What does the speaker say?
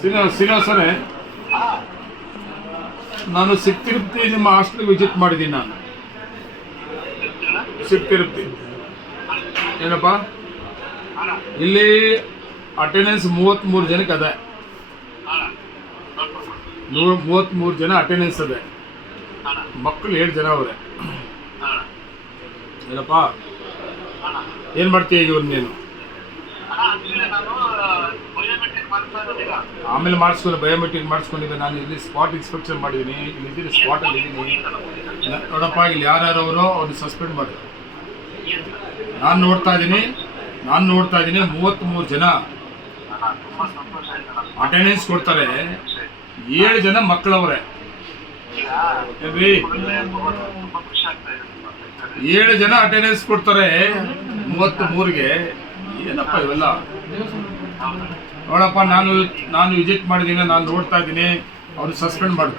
ಶ್ರೀನಿವಾಸ್ ನಾನು ಸಿಕ್ತಿರುಪ್ತಿ ನಿಮ್ಮ hostel visit ಮಾಡಿದ್ದೀನಿ ನಾನು. ಸಿಕ್ತಿರುಪ್ತಿ ಏನಪ್ಪ? ಇಲ್ಲಿ ಅಟೆಂಡೆನ್ಸ್ ಮೂವತ್ತ್ಮೂರು ಜನಕ್ಕೆ ಅದೇ. ನೂರ ಮೂವತ್ತ್ಮೂರು ಜನ ಅಟೆಂಡೆನ್ಸ್ ಅದೇ. ಮಕ್ಕಳು ಏಳು ಜನ ಅವರೇ. ಏನಪ್ಪ? ಏನು ಮಾಡ್ತೀಯ ಈಗ ಇವ್ರು ನೀನು? ಆಮೇಲೆ ಮಾಡಿಸ್ಕೊಂಡು ಬಯೋಮೆಟ್ರಿಕ್ ಮಾಡಿಸ್ಕೊಂಡಿದ್ದೆ. ನಾನು ಇಲ್ಲಿ ಸ್ಪಾಟ್ ಇನ್ಸ್ಪೆಕ್ಷನ್ ಮಾಡಿದ್ದೀನಿ. ಇಲ್ಲಿ ಇದ್ದೀನಿ ಸ್ಪಾಟಲ್ಲಿ ಇದ್ದೀನಿ. ನೋಡಪ್ಪ, ಇಲ್ಲಿ ಯಾರ್ಯಾರವರು ಅವರು ಅವ್ರನ್ನ ಸಸ್ಪೆಂಡ್ ಮಾಡಿ. ನಾನು ನೋಡ್ತಾ ಇದ್ದೀನಿ, ನಾನು ನೋಡ್ತಾ ಇದ್ದೀನಿ ಮೂವತ್ತ್ಮೂರು ಜನ ಅಟೆಂಡೆನ್ಸ್ ಕೊಡ್ತಾರೆ. ಏಳು ಜನ ಮಕ್ಕಳವರೇ. ಏಳು ಜನ ಅಟೆಂಡೆನ್ಸ್ ಕೊಡ್ತಾರೆ ಮೂವತ್ತ್ ಮೂರಿಗೆ ಏನಪ್ಪ ಇವೆಲ್ಲ? ನೋಡಪ್ಪ ನಾನು ನಾನು ವಿಸಿಟ್ ಮಾಡಿದ್ದೀನಿ ನಾನು ನೋಡ್ತಾ ಇದ್ದೀನಿ ಅವ್ರು ಸಸ್ಪೆಂಡ್ ಮಾಡು